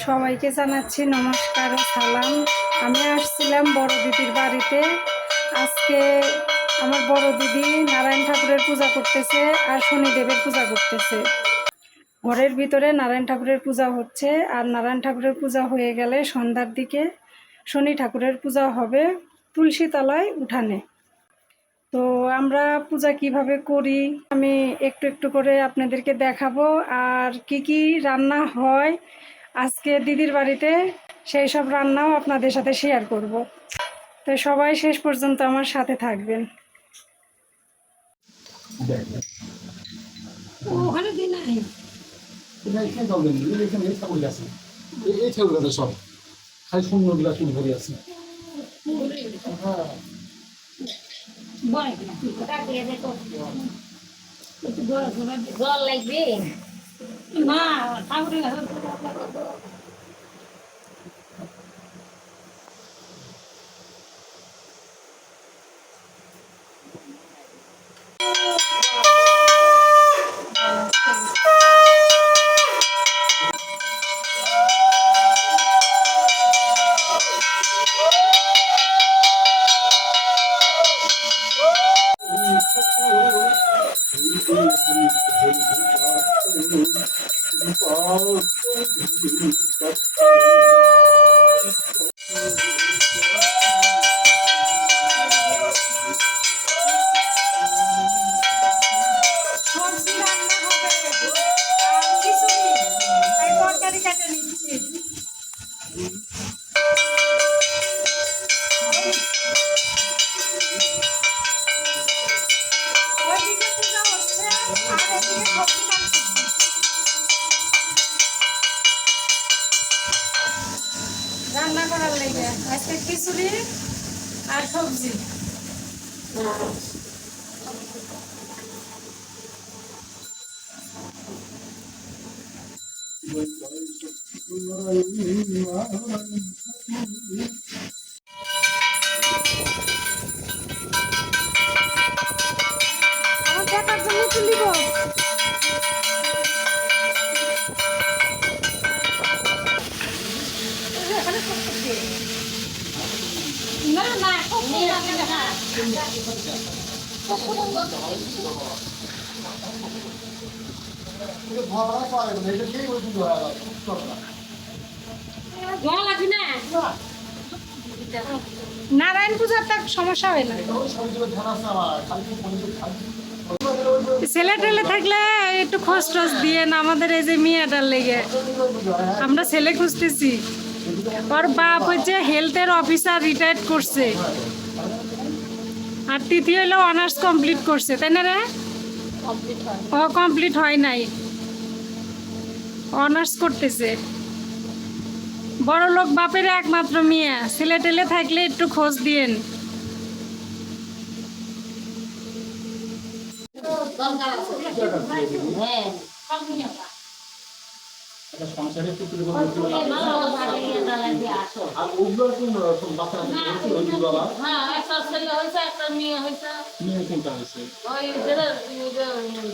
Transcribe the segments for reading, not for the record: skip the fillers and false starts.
সবাইকে জানাচ্ছি নমস্কার ও সালাম। আমি আসছিলাম বড় দিদির বাড়িতে। আজকে আমার বড় দিদি নারায়ণ ঠাকুরের পূজা করতেছে আর শনিদেবের পূজা করতেছে। ঘরের ভিতরে নারায়ণ ঠাকুরের পূজা হচ্ছে, আর নারায়ণ ঠাকুরের পূজা হয়ে গেলে সন্ধ্যার দিকে শনি ঠাকুরের পূজা হবে তুলসী তলায় উঠানে। তো আমরা পূজা কিভাবে করি আমি একটু একটু করে আপনাদেরকে দেখাবো, আর কি কি রান্না হয় আজকে দিদির বাড়িতে সেই সব রান্নাও আপনাদের সাথে শেয়ার করব। তো সবাই শেষ পর্যন্ত আমার সাথে থাকবেন। ওখানে দিন নাই সব খালি শূন্য গ্লাস ভরে আছে। জল লাগবে না ঠাকুরের সবজি রান্না হবে আর খিচুড়ি, তাই তরকারি কাটে নিচ্ছি। ওইদিকে পূজা হচ্ছে আর এদিকে সবজি কাটতেছি। রান্না করার লেগে আজকে খিচুড়ি আর সবজি। আমার দেখার জন্য তুলিব। না না নারায়ণ পূজার তার সমস্যা হয় না। ছেলে টেলে থাকলে একটু খোঁজ টোজ দিয়ে না, আমাদের এই যে মেয়েটার লেগে আমরা ছেলে খুঁজতেছি। ওর বাপ হচ্ছে হেলথের অফিসার, রিটায়ার্ড করছে, আর তিথি হইলো অনার্স কমপ্লিট করছে, তাই না রে? ও কমপ্লিট হয় নাই, অনার্স করতেছে। বড় লোক বাপের একমাত্র মেয়ে, ছেলে টেলে থাকলে একটু খোঁজ দিয়েন।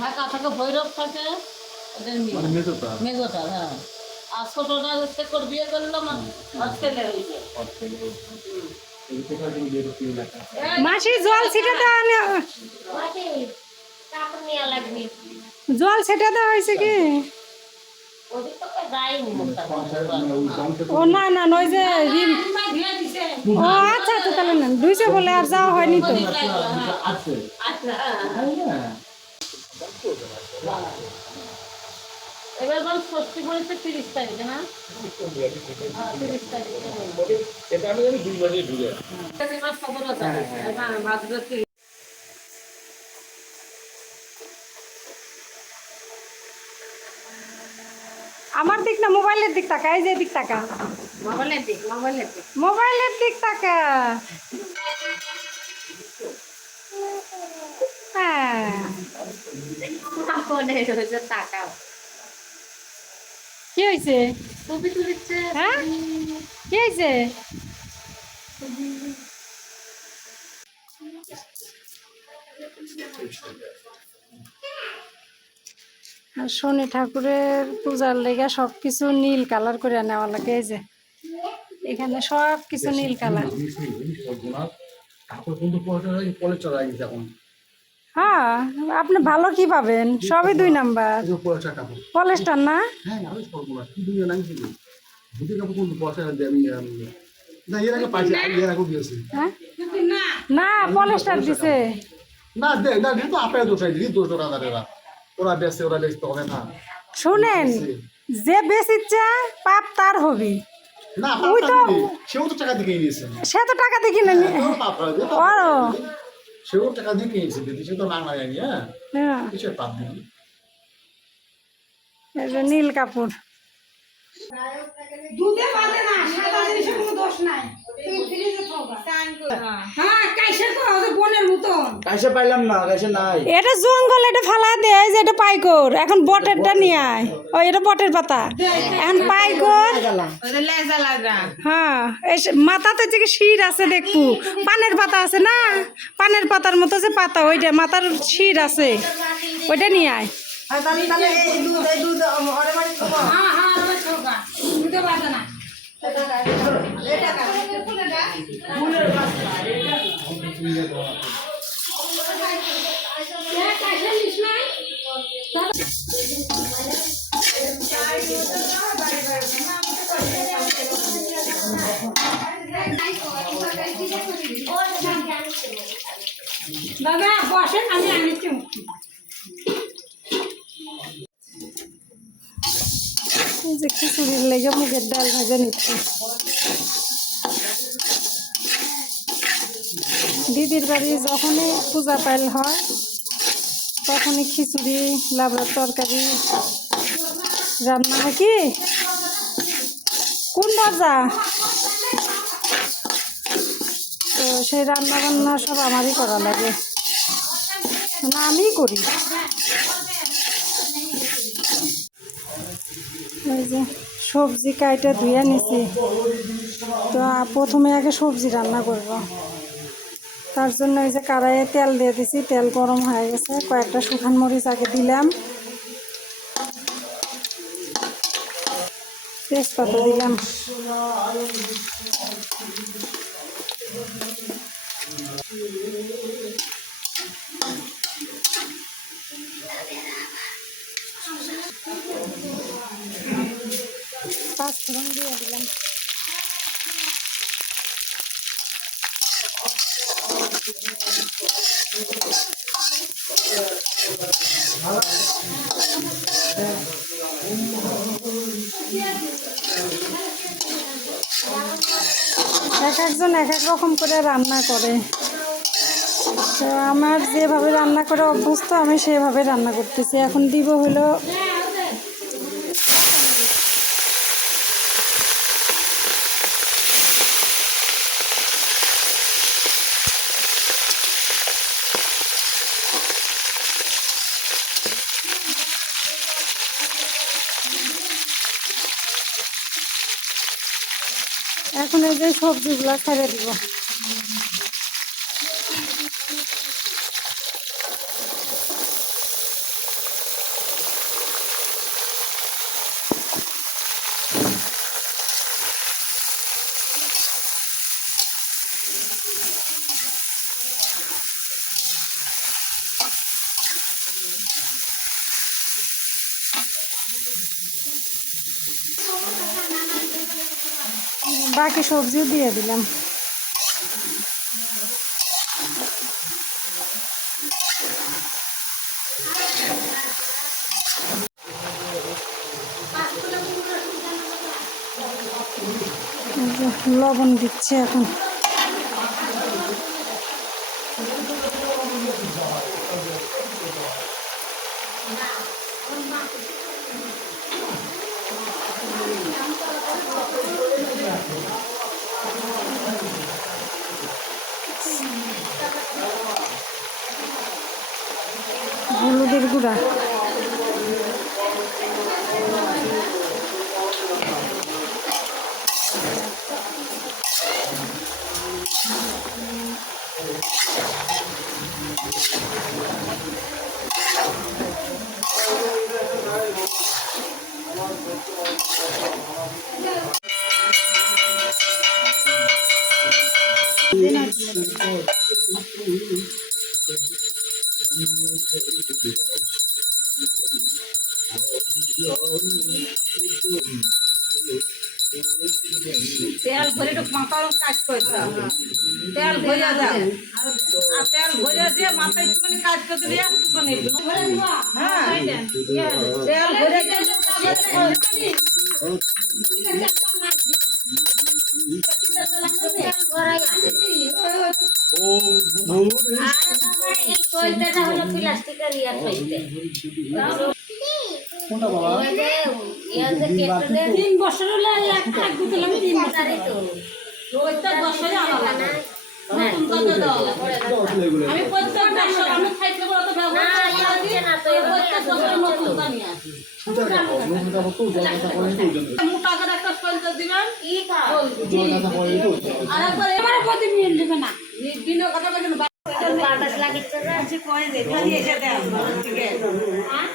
ঢাকা থেকে ভৈরব থাকে মেজোটা, হ্যাঁ। আর ছোটটা হচ্ছে বিয়ে করলাম আর ছেলে হয়েছে। মাসি জল ছিটে দেওয়া, জল ছিটে দেওয়া হয়েছে কি? ও না না, ওই যে ও আচ্ছা আচ্ছা, তাহলে না দুইশো বলে আর যাওয়া হয়নি তো। এবার বল ষষ্ঠী পড়েছে 30 তারিখে, না 30 তারিখে। আমার দিক না, মোবাইলের দিক তাকা, এই যে দিক তাকা, মোবাইলের দিক মোবাইলের দিক তাকা। হ্যাঁ তাকাও কি হয়েছে? ছবি তুলিচ্ছে। হ্যাঁ কি হয়েছে? আর শনি ঠাকুরের পূজার লেগে সব কিছু নীল কালার করে নেওয়া লাগে। এই যে এখানে সব কিছু নীল কালার। ঠাকুর কিন্তু পলের চড়া গেছে এখন। হ্যাঁ, আপনি ভালো কি পাবেন? সবই 2 নাম্বার পলের ঠাকুর। পলেস্টার না? হ্যাঁ আমি করবো না, কি দিয়ে নাই ছিল দুটি কাপড় কিন্তু পয়সা দিয়ে আমি না এর আগে পাইছি, এর আগে দিয়েছি। হ্যাঁ না, পলেস্টার দিছে না দে না তো আপনার দোষ আছে, দোষ ওরা দাঁড়েরা ওরা বেচতে হবে না। শুনেন, যে বেশিচ্ছে পাপ তার হবে। না ওই তো সেও তো টাকা দিয়ে নিয়েছে, সে তো টাকা দিয়ে কিনে নি। পাপ হবে ও সেও টাকা দিয়ে নিয়েছে, দিদি সে তো না জানি। হ্যাঁ হ্যাঁ, কিসের পাপ দিবি? এই যে নীল কাপড়। দুধে বাঁধে না, সাদা জিনিসের কোনো দোষ নাই। তুমি ফ্রিজে থাকবা। হ্যাঁ, কাইসা কো ওদের বোনের মতন। কাইসা পাইলাম না, কাইসা নাই। এটা জঙ্গল, এটা ফালা দেয় যে এটা পাইকর। এখন বটেরটা নিয়ে আয়। ও এটা বটের পাতা, এখন পাইকর। ওদের লেজা লাগা। হ্যাঁ, এই মাথাতে যে শির আছে দেখবো, পানের পাতা আছে না, পানের পাতার মতো যে পাতা, ওইটা মাথার শির আছে, ওইটা নিয়ে আয়। আর তাহলে এই দুধ ওরে বাড়ি খাবো। হ্যাঁ হ্যাঁ, ওরে খাওয়া। দুধে বাঁধে না। এটা কার? দাদা বসেন, আমি আনিছি। এই যে খিচুড়ির লেগে মুগের ডাল ভাজা নিচ্ছি। দিদির বাড়ি যখনই পূজা পাইল হয় তখনই খিচুড়ি, লাবড়ার তরকারি রান্না হয়। কি কোন দরজা? তো সেই রান্না বান্না সব আমারই করা লাগে, না আমিই করি। এই যে সবজি কাইটা ধুয়ে নিছি, তো প্রথমে আগে সবজি রান্না করব। তার জন্য এই যে কড়াইয়ে তেল দিয়ে দিছি, তেল গরম হয়ে গেছে। কয়েকটা শুকনো মরিচ আগে দিলাম, তেজপাতা দিলাম, পাঁচফোড়ন দিয়ে দিলাম। এক একজন এক এক রকম করে রান্না করে, তো আমার যেভাবে রান্না করে অভ্যস্ত আমি সেভাবে রান্না করতেছি। এখন দিব হলো এখন এই যে সবজিগুলো ছেড়ে দিব। বাকি সবজিও দিয়ে দিলাম। লবণ দিচ্ছে এখন। হলুদের গুঁড়া, তেল ভরে একটু মাথার কাজ করতে হবে। তেল ভরে দাও আর তেল ভরে দিয়ে মাথায় একটুখানি কাজ করতে দিয়ে একটুখানি হ্যাঁ তেল ভরে কোনটা বাবা 3 বছর হলে একটা দিলাম 3 বছর প্রত্যেক বছরে আলাদা নতুন কথা দাও আমি প্রত্যেক বছর আমি খাইতে বড় তো ব্যবহার করি না তো প্রত্যেক বছর নতুন বানিয়ে আসি সুতার কাপড় নতুন কাপড় তো জল কথা পড়ে তো ওজন মোটা করে একটা সলতে দিবেন কি কাজ জল কথা পড়ে তো আর একবার আমার প্রতি মিল দিবে না দিন কথা বলেন বাতাস লাগিছে না যে কই দে খালি এসে দেন ঠিক আছে হ্যাঁ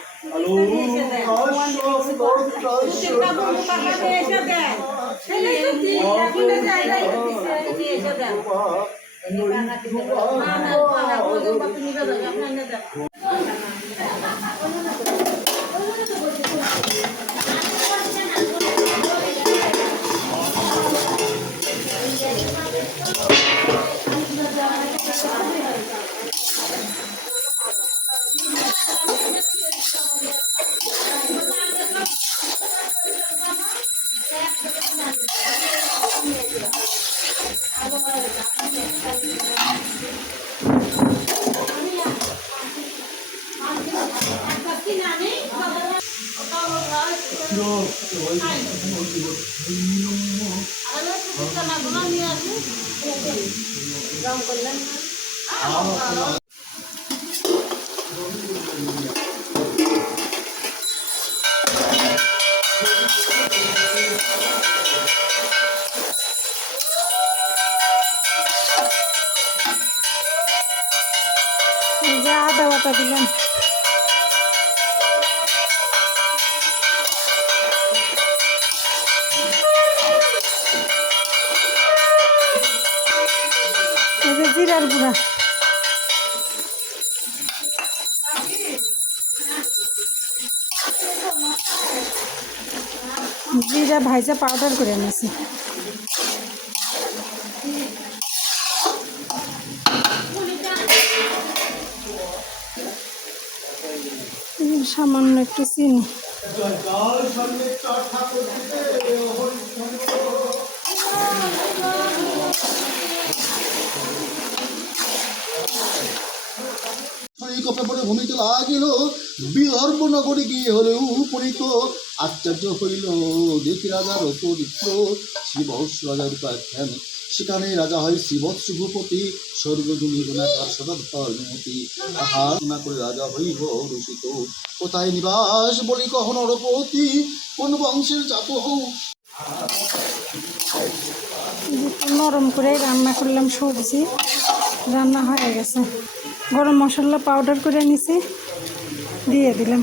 যা আদা বাটা দিলাম এই যে জিরার গুঁড়া জিরা ভাইজা পাউডার করে এনেছি সামান্য একটু চিনি এই কথা পরে ভূমিতে লাগিল বিদর্ভ নগরী গিয়ে হলেও উপনীত আশ্চর্য হইল দেখি রাজার চরিত্র শিবৎস রাজার উপাখ্যান সেখানে রাজা হয় শিবৎস ভূপতি স্বর্গজনী গুণা তার সদা ধর্মতি আহার না করে রাজা হইব রুষিত কোথায় নিবাস বলি কখন রূপতি কোন বংশের চাপ নরম করে রান্না করলাম সবজি রান্না হয়ে গেছে গরম মশলা পাউডার করে নিছি দিয়ে দিলাম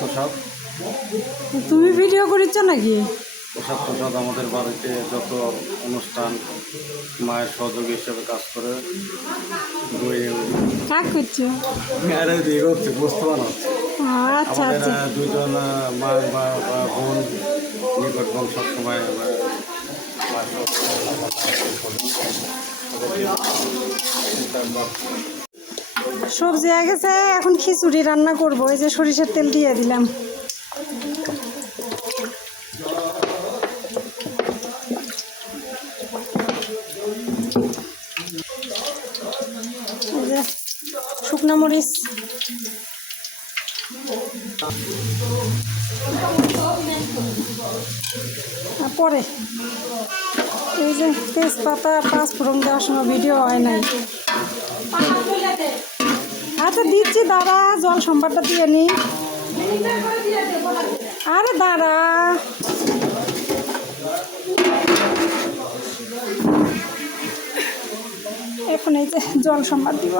প্রসাদ তুমি ভিডিও করেছো নাকি প্রসাদ প্রসাদ আমাদের বাড়িতে যত অনুষ্ঠান মায়ের সহযোগী হিসেবে কাজ করে কাজ করছো ম্যারেজ এগোচ্ছে বুঝতে পারো আচ্ছা আমাদের আচ্ছা দুজন মায়ের বা বোন নিকট বোন সবসময় সবজি হয়ে গেছে এখন খিচুড়ি রান্না করব এই যে সরিষার তেল দিয়ে দিলাম এই যে শুকনো মরিচ আর পরে এই যে তেজপাতা পাঁচফোড়ন দেওয়ার সময় ভিডিও হয় নাই। আচ্ছা দিচ্ছি, দাঁড়া, জল সম্বারটা দিয়ে নি। আরে দাঁড়া, এখন এই যে জল সম্বাদ দিব।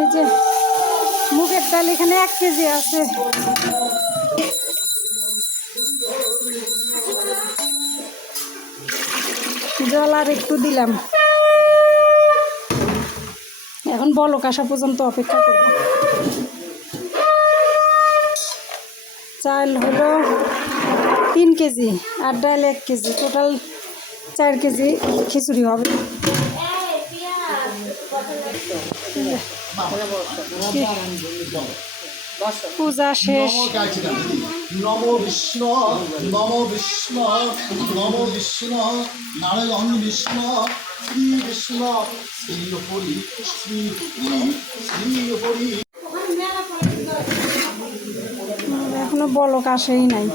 এই যে মুগের ডাল এখানে 1 কেজি আছে। জল আর একটু দিলাম। এখন বলক আসা পর্যন্ত অপেক্ষা করব। চাল হলো 3 কেজি আর ডাল 1 কেজি, টোটাল 4 কেজি খিচুড়ি হবে। পূজা শেষ। নম বিষ্ণু নম বিষ্ণু নম বিষ্ণু নারায়ণ বিষ্ণু শ্রী বিষ্ণু শ্রী হরি শ্রী হরি শ্রী হরি। এখনো বলক আসেই নাই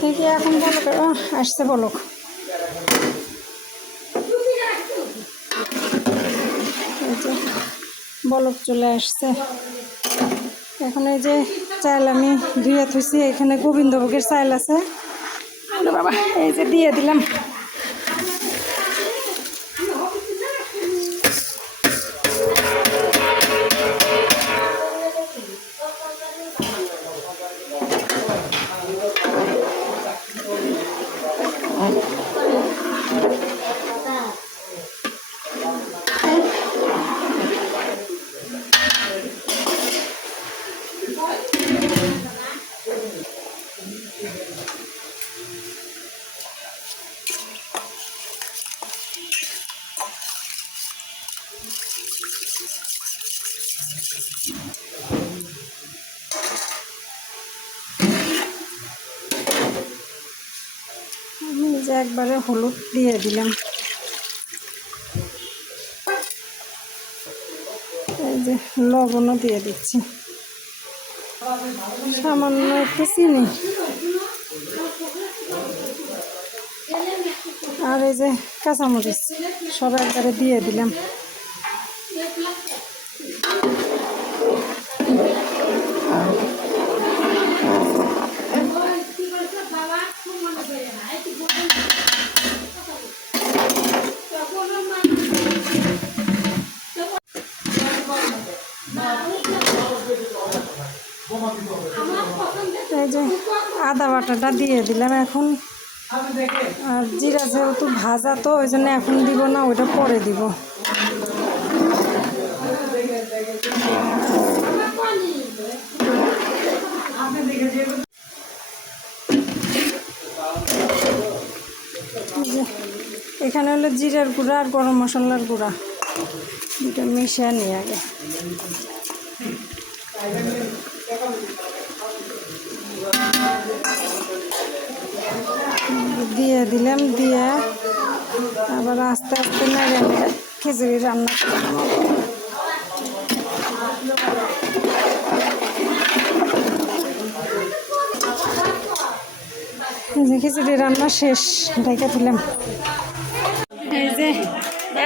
থেকে, এখন বলক আসছে, বলক। বলক চলে আসছে। এখন এই যে চাল আমি ধুয়ে থুইছি, এখানে গোবিন্দভোগের চাল আছে। বাবা এই যে দিয়ে দিলাম। আমি যে একবারে হলুদ দিয়ে দিলাম। এই যে লবণও দিয়ে দিচ্ছি, সামান্য একটু চিনি, আর এই যে কাঁচামরিচ সব একবারে দিয়ে দিলাম। এই যে আদা বাটাটা দিয়ে দিলাম এখন। আর জিরা যেহেতু ভাজা, তো ওই জন্য এখন দিব না, ওইটা পরে দিব। এখানে হলো জিরার গুঁড়া আর গরম মশলার গুঁড়া, দুটো মিশিয়ে নিই আগে। দিয়ে দিলাম, দিয়ে আবার আস্তে আস্তে নেড়ে নেড়ে খিচুড়ি রান্না করলাম। খিচুড়ি রান্না শেষ, ঢেকে দিলাম। এই যে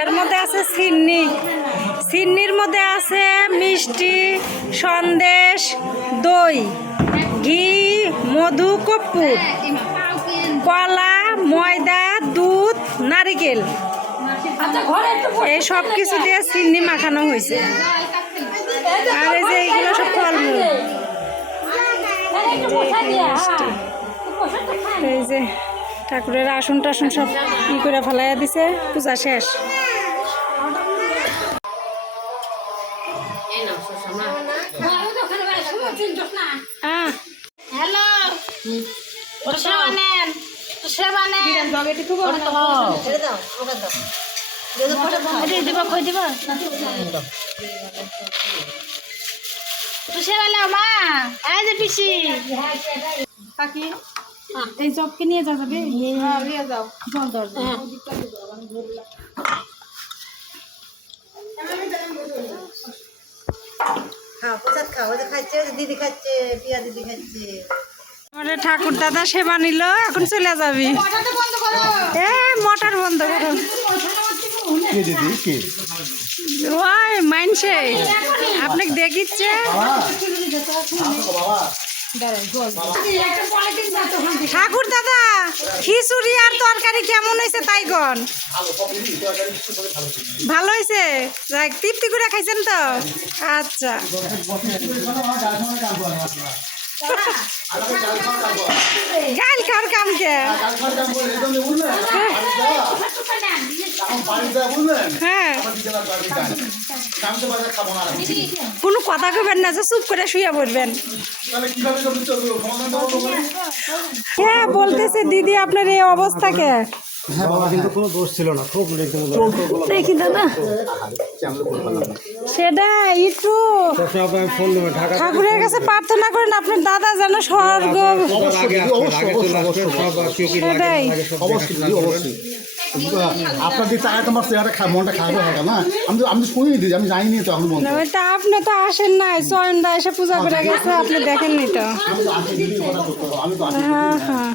এর মধ্যে আছে চিনি, চিনির মধ্যে আছে মিষ্টি, সন্দেশ, দই, ঘি, মধু, কর্পূর, কলা, ময়দা, দুধ, নারিকেল, এই সব কিছু দিয়ে চিনি মাখানো হয়েছে। আর এই যে এইগুলো সব ফলমূল। এই যে ঠাকুরের আসন টাসন সব ই করে ফেলাইয়া দিছে, পূজা শেষ। হ্যালো, সেবা নে ছেড়ে দাও আমাকে দাও যদি পরে দিব কই দিব তো সেবা নাও মা এই যে পিসি কাকি এই জবকে নিয়ে যাওয়া যাবে হ্যাঁ নিয়ে যাও জল দরজা খাও প্রসাদ খাও ওই যে খাচ্ছে ওই যে দিদি খাচ্ছে পিয়া দিদি খাচ্ছে আমাদের ঠাকুর দাদা সেবা নিল এখন চলে যাবি এ মোটর বন্ধ করো কে দিদি কে ওই মাইনসে আপনাকে দেখিচ্ছে ঠাকুর দাদা খিচুড়ি আর তরকারি কেমন হয়েছে তাই গন ভালো হয়েছে যাক তৃপ্তি করে খাইছেন তো আচ্ছা গাল খাওয়ার কাম কে হ্যাঁ কোনো কথা কবেন না যে চুপ করে শুয়ে পড়বেন হ্যাঁ বলতেছে দিদি আপনার এই অবস্থাকে বাবা কিন্তু কোনো দোষ ছিল না, খুব দেখি দাদা সেটা একটু ফোন দেবো ঢাকা ঠাকুরের কাছে প্রার্থনা করেন আপনার দাদা যেন স্বর্গ সেটাই অবশ্যই দিদি, অবশ্যই আপনার দিকে টাকা তোমার চেহারা মনটা খারাপ হয় না। আমি তো শুনিনি দিদি, আমি জানিনি তো এখন মন তা আপনি তো আসেন নাই চয়নদা এসে পূজা করে গেছে আপনি দেখেননি তো আমি তো আজকে দিদি কথা করতে হবে, আমি তো আজকে হ্যাঁ হ্যাঁ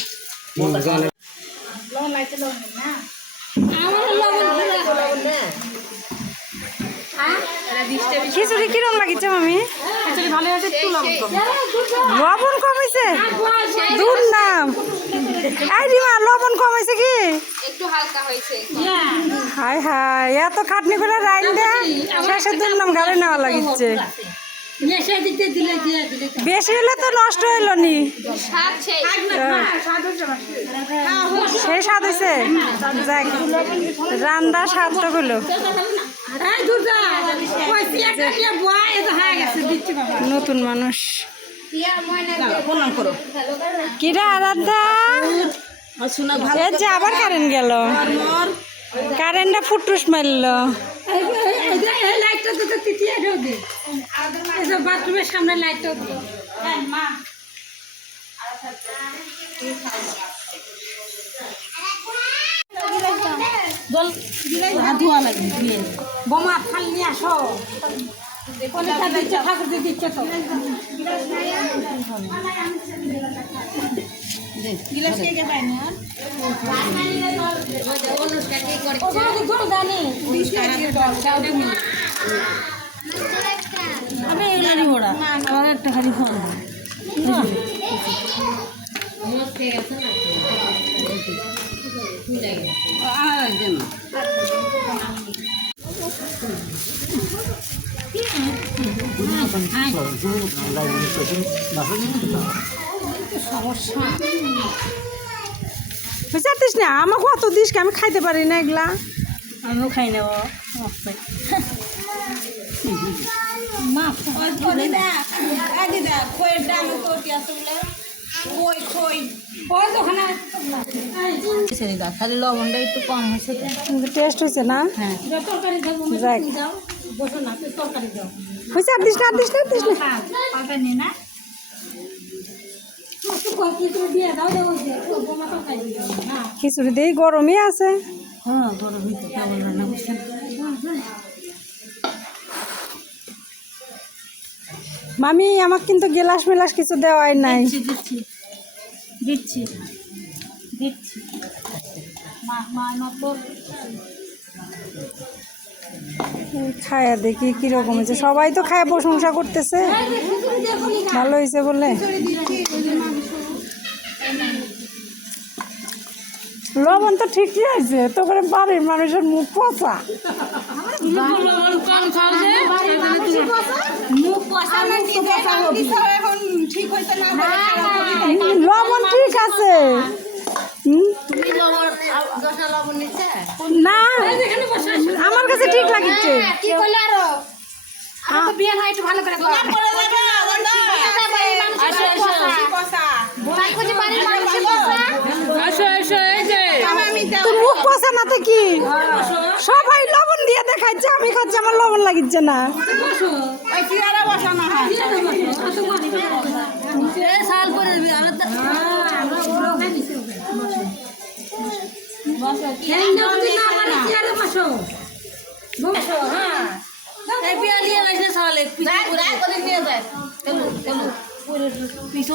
খিচুড়ি কিরম লাগিছে মামি লবণ কমাইছে দূর নাম এই রিমা লবণ কমাইছে কি হাই হাই এত খাটনি করে রাইন দে শেষে দূর নাম গাড়ি নেওয়া লাগিচ্ছে বেশি হলে তো নষ্ট হইল নি সেই স্বাদ হয়েছে যাক রান্না সার্থক হলো নতুন মানুষ কিরা আরাধ্যা এই যে আবার কারেন্ট গেল কারেন্টটা ফুটুস মারল বাথরুমের সামনে লাইটটা জল ধোয়া লাগবে বোমা ফাল নিয়ে আসো ঠাকুর দিয়ে দিচ্ছে তো গিলাস কে পায় না আমি এলানি ওরা আমার একটা খালি ফোন বুঝাতিস না আমাকে অত দিস আমি খাইতে পারি না এগুলা আমিও খাই নেব খালি লবণটা একটু কম হয়েছে টেস্ট হয়েছে না হ্যাঁ তরকারি যাক বসো না তরকারি দাও হয়েছে আর দিস না আর দিস না আর দিস না পাল্টা নি না দিয়ে দাও দেবো না খিচুড়ি দিয়ে গরমই আছে হ্যাঁ গরম হইতে কেমন রান্না করছেন মামি আমাকে কিন্তু গেলাস মেলাস কিছু দেওয়াই নাই দিচ্ছি দিচ্ছি দিচ্ছি মা মা মতো খায়া দেখি কিরকম হয়েছে সবাই তো খায় প্রশংসা করতেছে ভালো হয়েছে বলে লবণ তো ঠিকই আছে তারপরে বাড়ির মানুষের মুখ পচা লবণ ঠিক আছে না আমার কাছে ঠিক লাগছে আসো আসো তো মুখ পচা না তো কি সবাই লবণ দিয়ে দেখাচ্ছে আমি খাচ্ছি আমার লবণ লাগিচ্ছে না এই চেয়ারে বসা না হয় সাল করে দিবি পিছু